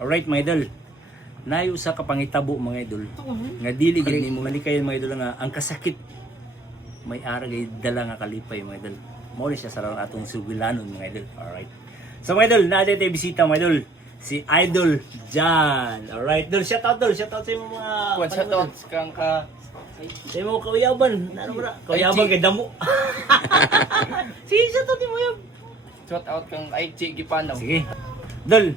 Alright mga idol. Naay usa ka pangitabo mga idol. Nga dili gid nimo malikayan mga idol nga ang kasakit may ara gay dala nga kalipay mga idol. Mao ni siya sa atong sugilanon mga idol. Alright. So mga idol, naadto tay bisita mga idol. Si Idol Jan. Alright, Dol, shout out sa imong mga Shout out kang ka sa imong kauyaban. Ano ba? Kauyaban kay damo. Sige, shout out mo yun. shout out kang IG Gipanaw. Sige. Dol.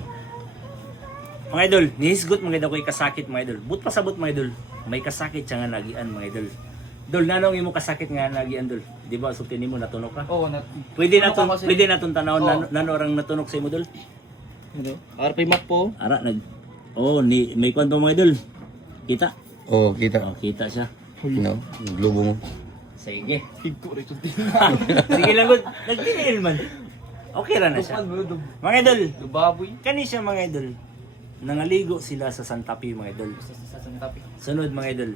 Mga idol, nihisgot mga idol ko'y kasakit mga idol. But pasabot mga idol. May kasakit siya nga nagian mga idol. Dol, nanong imo kasakit nga nagian dol? Di ba sultin mo natunok ka? Oo, Pwede naton tanawon nano orang natunok sa imo dol? ano? RP map po. Ara ni may kwanto mga idol. Kita? Oo, kita. Oh, kita siya. No, globo mo. Sige. Higko rito din. Sige lang gud. Nagdinil man. Okay ra na siya. Mga idol, Dubaboy. kani siya mga idol. Nangaligo sila sa Santa Fe mga idol. Sa Santapi. Sunod mga idol.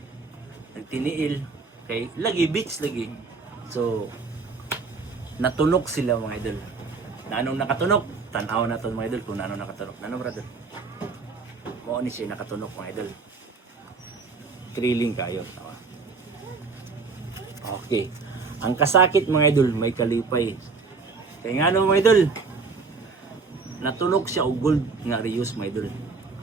Nagtiniil kay lagi beach lagi. So natunok sila mga idol. Na anong nakatunok? Tanaw na to mga idol kung ano nakatunok. Ano brother? Mao ni siya nakatunok mga idol. Thrilling kayo. Tawa. Okay. Ang kasakit mga idol may kalipay. Kaya nga ano mga idol? Natunok siya og gold nga reuse mga idol.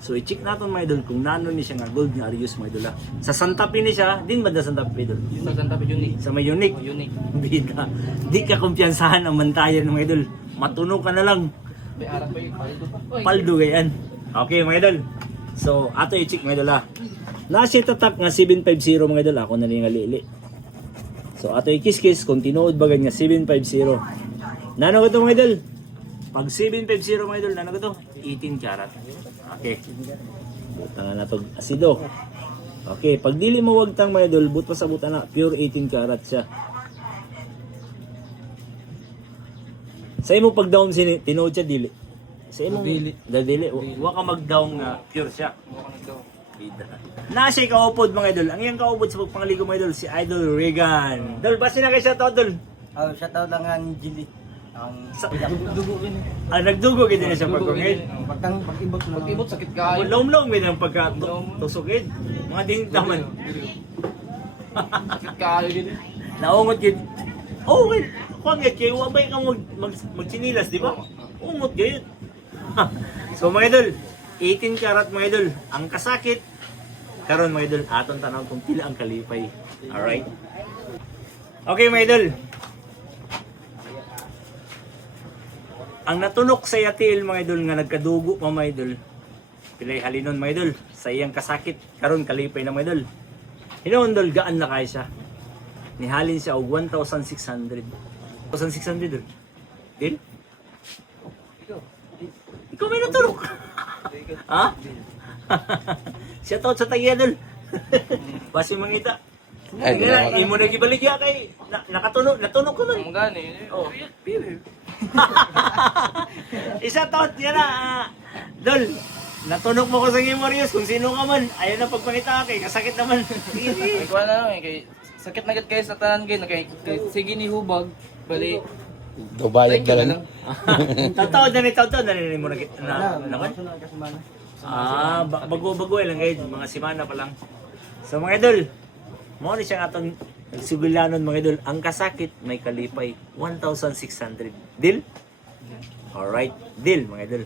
So i-check natin mga idol kung nano ni siya nga gold nga reuse mga idol. Sa Santa Fe ni siya, din ba da Santa Fe idol? Sa Santapi unique. Sa may unique. Unique. Bida. Di ka kumpiyansahan ang mantayan mga idol. Matunog ka na lang. May arap pa yung paldo. Paldo gayan. Okay mga idol. So ato i-check mga idol ha. Nasa tatak nga 750 mga idol. Ako na rin nga liili. So ato i-kiss-kiss kung tinuod bagay nga 750. Nano ko to mga idol? Pag 750 mga idol, nano ko to? 18 karat. Okay. Buta nga na to asido. Okay, pag dili mo wagtang mga idol, but pa sa buta na, pure 18 karat siya. Sa imo pag down tinuod siya dili. Sa imo Dili. dili, wa ka mag down nga pure siya. Mukhang daw. Bida. Na siya kaupod mga idol. Ang iyang kaupod sa pagpangaligo mga idol, si Idol Regan. Dol, basta na kayo siya to, Dol. Oh, shoutout lang ang Jilly. Ang Dugo rin. Nagdugo gid na siya pagkungid. pag-ibot mo. Pag-ibot sakit kayo. Long may nang pagka tusugid. Mga ding taman. Sakit kayo din. Naungot gid. Oh, wait. Kuan gid kay wa bay ka magchinilas, di ba? Ungot gid. So mga idol, 18 karat mga idol. Ang kasakit karon mga idol, aton tanaw kung pila ang kalipay. Alright? Okay mga idol. Ang natunok sa yatil mga idol nga nagkadugo pa mga idol. Pilay halinon mga idol sa iyang kasakit karon kalipay na mga idol. Hinuon dol gaan na kay siya. Nihalin siya og 1,600. 1,600 dol. Dil? Ikaw may natunok. Ha? Siya tawad sa tagiya dol. Basi mangita. Ay, Kaya imo na gibaligya kay natunog ka man. Ang gani. Oh. Isa tot yan na. Dol, natunog mo ko sa Gimorius kung sino ka man. Ayaw na pagpangita kay kasakit naman. Ay kuha na lang kay sakit na gid kayo sa tanan gid kay sige ni hubag bali. Dubayad Thank you ka na lang. lang. Tataw na mo na naman. Sunod ka semana. Bago-bago lang kayo, mga simana pa lang. So mga idol, mo ni siya atong sugilanon mga idol. Ang kasakit may kalipay 1,600. Deal? Alright, deal mga idol.